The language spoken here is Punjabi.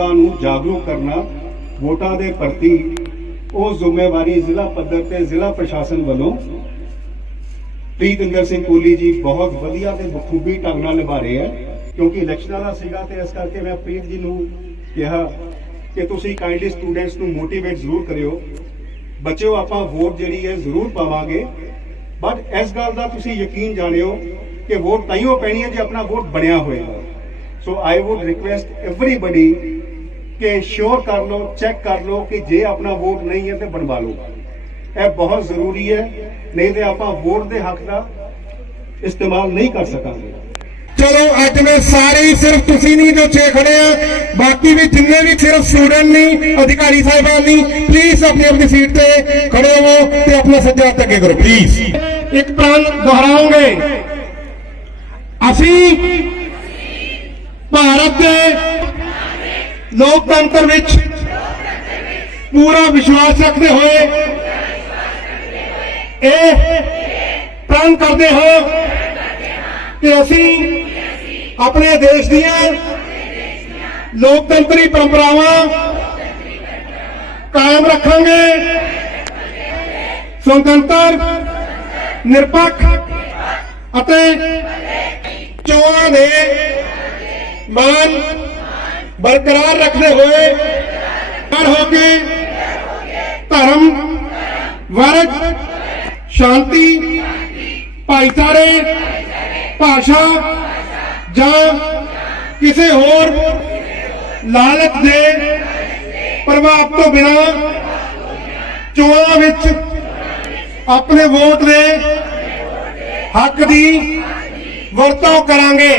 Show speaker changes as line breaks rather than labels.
ਲੋਕਾਂ ਨੂੰ ਜਾਗਰੂਕ ਕਰਨਾ, ਵੋਟਾਂ ਦੇ ਪ੍ਰਤੀ ਉਹ ਜ਼ਿੰਮੇਵਾਰੀ ਜ਼ਿਲ੍ਹਾ ਪੱਧਰ ਤੇ ਜ਼ਿਲ੍ਹਾ ਪ੍ਰਸ਼ਾਸਨ ਵੱਲੋਂ ਪ੍ਰੀਤਿੰਦਰ ਸਿੰਘ ਕੋਲੀ ਜੀ ਬਹੁਤ ਵਧੀਆ ਤੇ ਬਖੂਬੀ ਢੰਗ ਨਾਲ ਨਿਭਾ ਰਹੇ ਆ, ਕਿਉਂਕਿ ਇਲੈਕਸ਼ਨਾਂ ਦਾ ਸੀਗਾ ਤੇ ਇਸ ਕਰਕੇ ਮੈਂ ਪ੍ਰੀਤ ਜੀ ਨੂੰ ਕਿਹਾ ਕਿ ਤੁਸੀਂ ਕਾਈਂਡਲੀ ਸਟੂਡੈਂਟਸ ਨੂੰ ਮੋਟੀਵੇਟ ਜ਼ਰੂਰ ਕਰਿਓ। ਬੱਚਿਓ, ਆਪਾਂ ਵੋਟ ਜਿਹੜੀ ਹੈ ਜ਼ਰੂਰ ਪਾਵਾਂਗੇ। ਬਟ ਇਸ ਗੱਲ ਦਾ ਤੁਸੀਂ ਯਕੀਨ ਜਾਣਿਓ ਕਿ ਵੋਟ ਤਾਈਓ ਪੈਣੀ ਹੈ ਜੇ ਆਪਣਾ ਵੋਟ ਬਣਿਆ ਹੋਏਗਾ। So I would request everybody ਕਿ ਸ਼ੋਰ ਕਰ ਲਓ ਚੈੱਕ ਕਰ ਲਓ ਕਿ ਜੇ ਆਪਣਾ ਵੋਟ ਨਹੀਂ ਹੈ ਤੇ ਬਣਵਾ ਲਓ। ਇਹ ਬਹੁਤ ਜ਼ਰੂਰੀ ਹੈ ਨਹੀਂ ਤੇ ਆਪਾਂ ਵੋਟ ਦੇ ਹੱਕ ਦਾ ਇਸਤੇਮਾਲ ਨਹੀਂ ਕਰ ਸਕਾਂਗੇ।
ਚਲੋ ਅੱਜ ਮੈਂ ਸਾਰੇ ਹੀ ਸਿਰਫ ਤੁਸੀਂ ਨਹੀਂ ਜੋ ਛੇ ਖੜੇ ਆ। ਬਾਕੀ ਵੀ ਜਿੰਨੇ ਵੀ ਸਿਰਫ ਸਟੂਡੈਂਟ ਨਹੀਂ ਅਧਿਕਾਰੀ ਸਾਹਿਬਾਨ ਨਹੀਂ ਪਲੀਜ਼ ਆਪਣੀ ਆਪਣੀ ਸੀਟ ਤੇ ਖੜੇ ਹੋਵੋ ਤੇ ਆਪਣਾ ਸੱਜਾ ਹੱਥ ਅੱਗੇ ਕਰੋ ਪਲੀਜ਼ ਇੱਕ ਪ੍ਰਣ ਦੁਹਰਾਉਂਗੇ। ਅਸੀਂ ਭਾਰਤ ਦੇ ਲੋਕਤੰਤਰ ਵਿੱਚ ਪੂਰਾ ਵਿਸ਼ਵਾਸ ਰੱਖਦੇ ਹੋਏ, ਇਹ ਪ੍ਰਣ ਕਰਦੇ ਹਾਂ ਕਿ ਅਸੀਂ ਆਪਣੇ ਦੇਸ਼ ਦੀਆਂ ਲੋਕਤੰਤਰੀ ਪਰੰਪਰਾਵਾਂ ਕਾਇਮ ਰੱਖਾਂਗੇ। ਸੁਤੰਤਰ, ਨਿਰਪੱਖ ਅਤੇ ਚੋਣਾਂ ਦੇ ਮਾਨ ਬਰਕਰਾਰ ਰੱਖਦੇ ਹੋਏ ਪਰ ਹੋ ਕੇ ਧਰਮ, ਵਰਗ, ਸ਼ਾਂਤੀ, ਭਾਈਚਾਰੇ, ਭਾਸ਼ਾ ਜਾਂ ਕਿਸੇ ਹੋਰ ਲਾਲਚ ਦੇ ਪ੍ਰਭਾਵ ਤੋਂ ਬਿਨਾਂ ਚੋਣਾਂ ਵਿੱਚ ਆਪਣੇ ਵੋਟ ਦੇ ਹੱਕ ਦੀ ਵਰਤੋਂ ਕਰਾਂਗੇ।